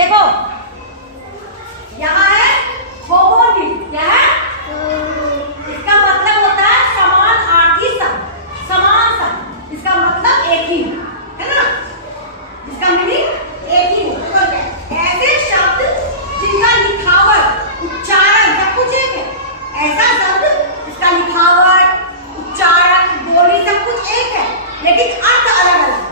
देखो यहाँ है बहुवचन, क्या है? इसका मतलब होता है समानार्थी शब्द, समान शब्द, इसका मतलब एक ही है ना, इसका मीनिंग एक ही है। ऐसे शब्द जिनका लिखावट, उच्चारण सब कुछ एक है। ऐसा शब्द जिसका लिखावट, उच्चारण, बोली सब कुछ एक है, लेकिन अर्थ अलग अलग।